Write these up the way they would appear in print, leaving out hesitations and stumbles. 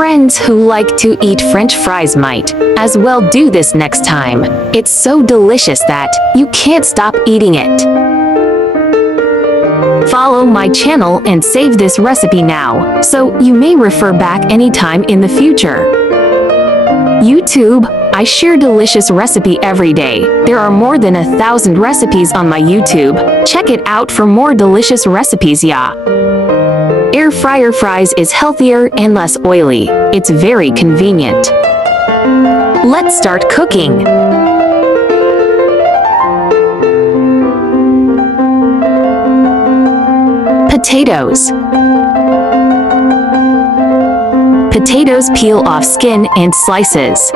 Friends who like to eat French fries might as well do this next time. It's so delicious that you can't stop eating it. Follow my channel and save this recipe now, so you may refer back anytime in the future. YouTube, I share delicious recipe every day. There are more than 1,000 recipes on my YouTube. Check it out for more delicious recipes, yeah. Air fryer fries is healthier and less oily. It's very convenient. Let's start cooking. Potatoes. Potatoes peel off skin and slices.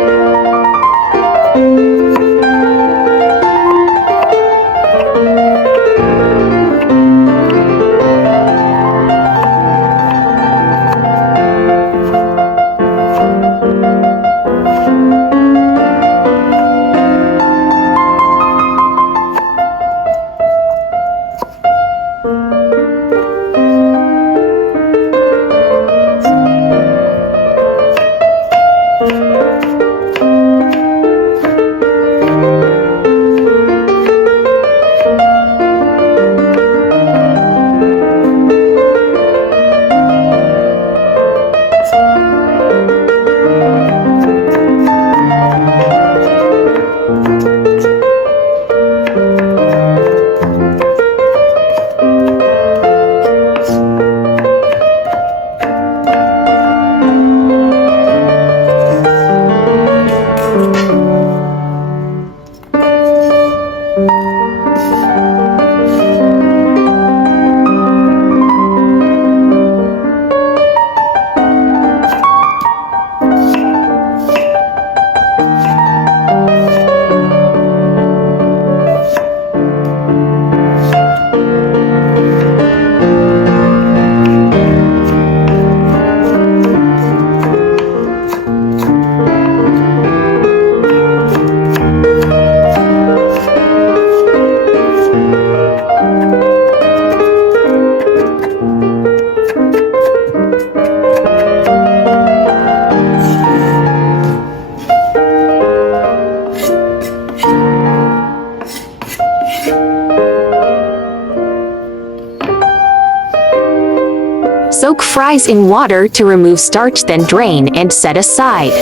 Soak fries in water to remove starch, then drain and set aside.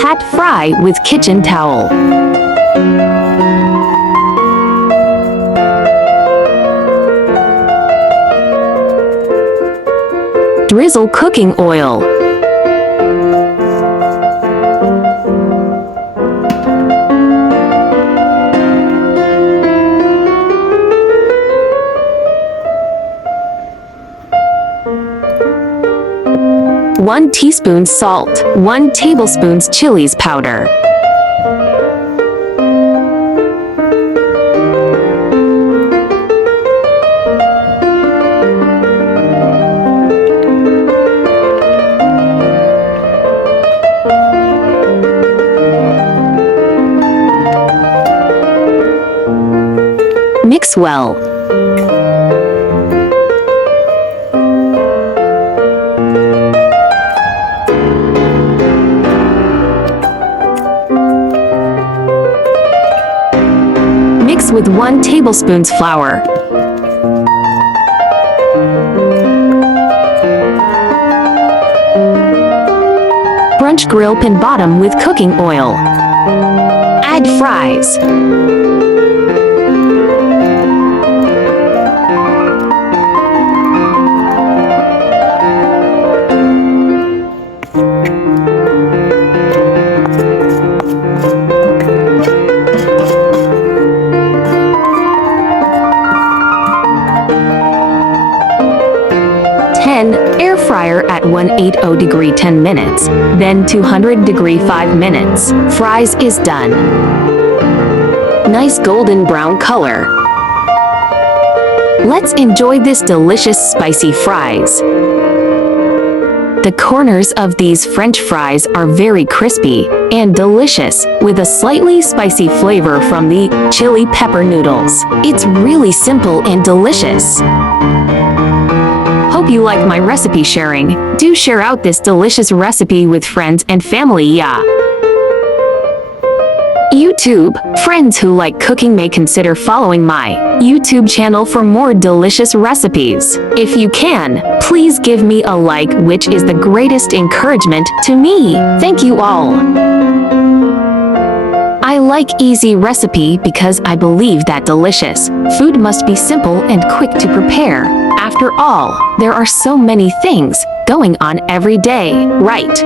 Pat fry with kitchen towel. Drizzle cooking oil. One teaspoon salt, 1 tablespoon chilies powder. Mix well. Mix with 1 tablespoon flour. Brunch grill pan bottom with cooking oil. Add fries. Air fryer at 180 degree 10 minutes, then 200 degree 5 minutes. Fries is done. Nice golden brown color. Let's enjoy this delicious spicy fries. The corners of these French fries are very crispy and delicious, with a slightly spicy flavor from the chili pepper noodles. It's really simple and delicious. Hope you like my recipe sharing. Do share out this delicious recipe with friends and family, yeah. YouTube, friends who like cooking may consider following my YouTube channel for more delicious recipes. If you can, please give me a like, which is the greatest encouragement to me. Thank you all. I like easy recipe because I believe that delicious food must be simple and quick to prepare. After all, there are so many things going on every day, right?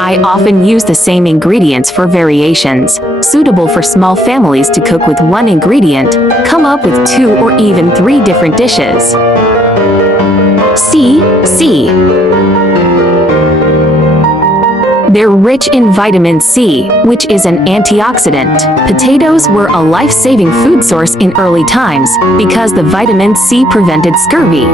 I often use the same ingredients for variations, suitable for small families to cook with one ingredient, come up with 2 or even 3 different dishes. C. They're rich in vitamin C, which is an antioxidant. Potatoes were a life-saving food source in early times because the vitamin C prevented scurvy.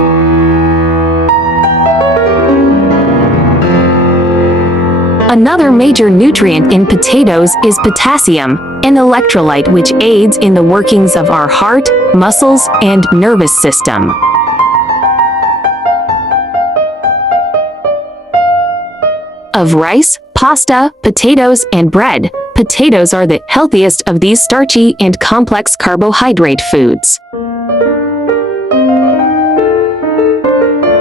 Another major nutrient in potatoes is potassium, an electrolyte which aids in the workings of our heart, muscles, and nervous system. Of rice, pasta, potatoes, and bread, potatoes are the healthiest of these starchy and complex carbohydrate foods.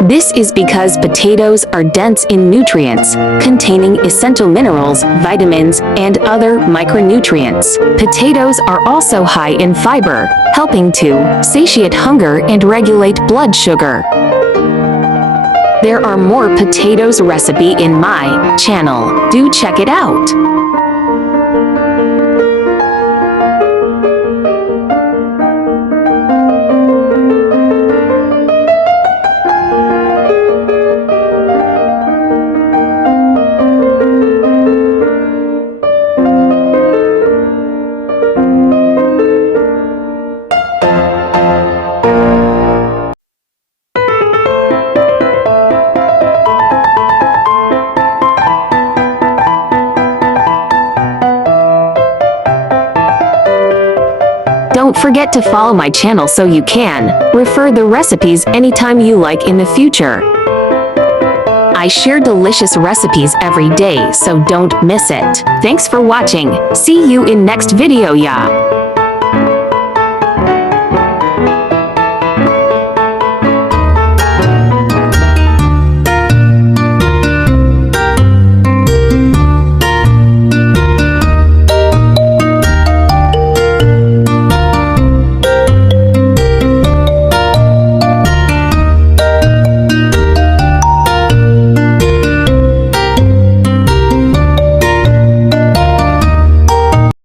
This is because potatoes are dense in nutrients, containing essential minerals, vitamins, and other micronutrients. Potatoes are also high in fiber, helping to satiate hunger and regulate blood sugar. There are more potatoes recipe in my channel. Do check it out. Don't forget to follow my channel so you can refer the recipes anytime you like in the future. I share delicious recipes every day, so don't miss it. Thanks for watching. See you in next video, yeah.